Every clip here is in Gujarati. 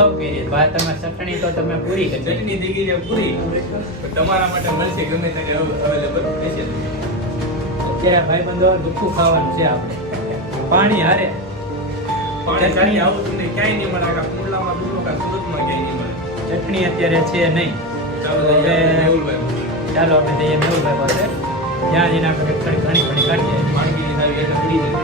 તમે ચટણી તો તમે પૂરી કરી ચટણી દીધી છે પૂરી પણ તમારા માટે મળશે ગમે ત્યારે અવેલેબલ રહેશે. અત્યારે ભાઈબંધો દુખું ખાવાનું છે આપણે. પાણી હારે પાણી ચાલી આવું તમને ક્યાંય નહીં મળે. આ કુંડલામાં દૂધનો કા સુરતમાં ક્યાંય નહીં મળે. ચટણી અત્યારે છે નહીં. ચાલો હવે મેહુલભાઈ ચાલો આપણે જઈએ મેહુલભાઈ પાસે. ત્યાં જઈને આપણે ઘણી ઘણી કાઢીએ. માંડવીની સારી એટલે પડી જાય.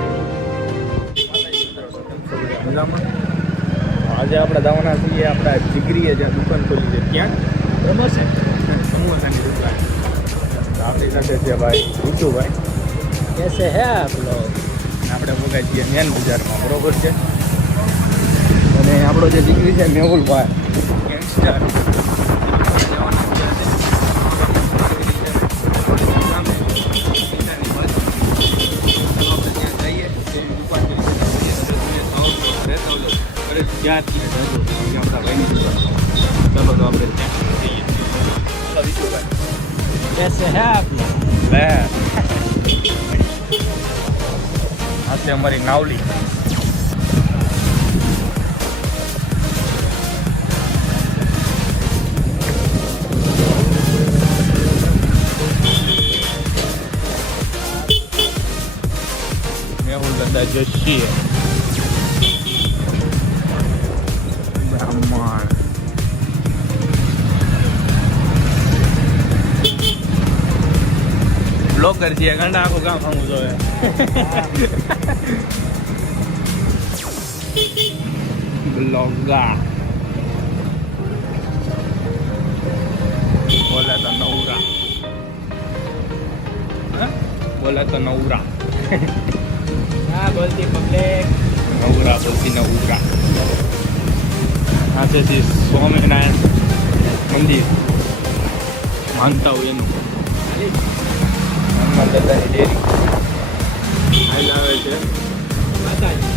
આજે આપણે દાવાના છીએ આપણા જીગરીએ જ્યાં દુકાન ખોલી છે ત્યાં પ્રમોશન સમોસાની દુકાન. આપણી સાથે છે ભાઈ ગુજુભાઈ. कैसे है आप लोग? આપણે ભોગાઈ છીએ મેન બજારમાં, બરોબર છે. અને આપણો જે દીકરી છે મેહુલભાઈ યંગસ્ટર આપણા ભાઈની દુકાન. ચાલો તો આપણે ત્યાં જઈએ. ચાલો વિજુભાઈ. कैसे है आप लोग? આ છે અમારી નાવલી. મેહુલ દાદા જોશી બ્રાહ્મણ. બ્લોગર છે ઘણા આખું કામ સામું જોવે. બ્લોગા બોલા તો નવરા. બોલા તો નવરા. हाँ बोलती पब्लिक. નવરા બોલતી નવરા. આ છે શ્રી સ્વામિનારાયણ મંદિર માનતા હોય એનું. હનુમાન દાદાની ડેરી હાલ આવે છે માતાજી.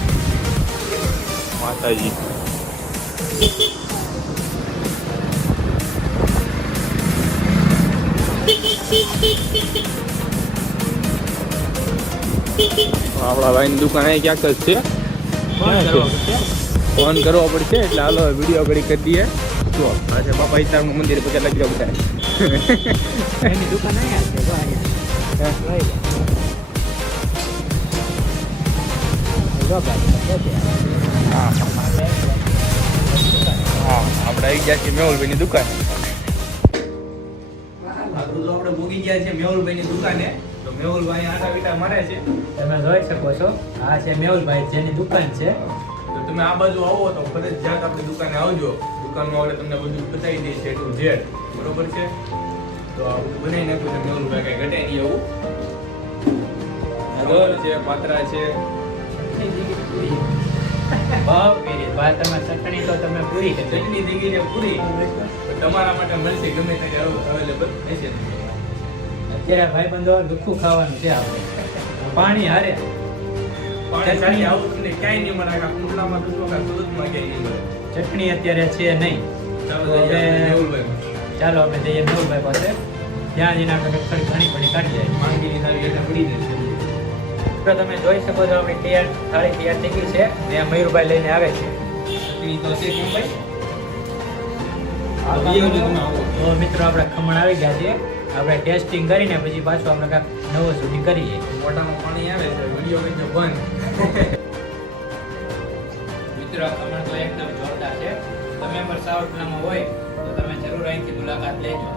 આપણા ભાઈની દુકાન અહીં ક્યાંક જ છે. ફોન કરવો પડશે એટલે હાલો વિડીયો ઘડી કરી દઈએ. જો આ છે બાપા હિતારનું મંદિર. પછી લગી જાવ બધા. એની દુકાન અહીંયા છે. જો અહીંયા. જો ભાઈ. હા આપણે આવી ગયા છીએ મેહુલભાઈની દુકાન. આપણે ભોગી ગયા છીએ મેહુલભાઈની દુકાને. તો મેહુલભાઈ આટા બીટા મારે છે. તમે જોઈ શકો છો આ છે મેહુલભાઈ જેની દુકાન છે. તો તમે આ બાજુ આવો તો ફરજિયાત આપણી દુકાને આવજો. દુકાનમાં આપણે તમને બધું બતાવી દઈએ છે ટુ ઝેડ, બરોબર છે. તો આ બધું બનાવી નાખ્યું છે મેહુલભાઈ, કઈ ઘટે નહીં એવું. રોલ છે, પાત્રા છે. ભાવ કરી ભાઈ તમે ચટણી તો તમે પૂરી કરી. ચટણી દીધી છે પૂરી પણ તમારા માટે મળશે ગમે ત્યારે અવેલેબલ રહેશે. અત્યારે ભાઈબંધો દુખું ખાવાનું છે આપણે. પાણી હારે પાણી ચાલી આવું તમને ક્યાંય નહીં મળે. આ કુંડલામાં દૂધનો કા સુરતમાં ક્યાંય નહીં મળે. ચટણી અત્યારે છે નહીં. ચાલો તો હવે મેહુલભાઈ. ચાલો આપણે જઈએ મેહુલભાઈ પાસે. ત્યાં જઈને આપણે ઘણી ઘણી કાઢીએ. માંડવીની સારી એટલે પડી જશે. તો તમે જોઈ શકો છો આપણી થાળી તૈયાર થઈ ગઈ છે ને મયુરભાઈ લઈને આવે છે. ચટણી તો છે કેમ ભાઈ? તો મિત્રો આપણે ખમણ આવી ગયા છે. આપણે ટેસ્ટિંગ કરીને પછી પાછું આપણે કાંઈક નવો શૂટિંગ કરીએ. મોઢામાં પાણી આવે છે, વિડીયો કરીને બંધ. મિત્રો આ ખમણ તો એકદમ જોરદાર છે. તમે પણ સાઉથનામાં હોય તો તમે જરૂર અહીંથી મુલાકાત લેજો.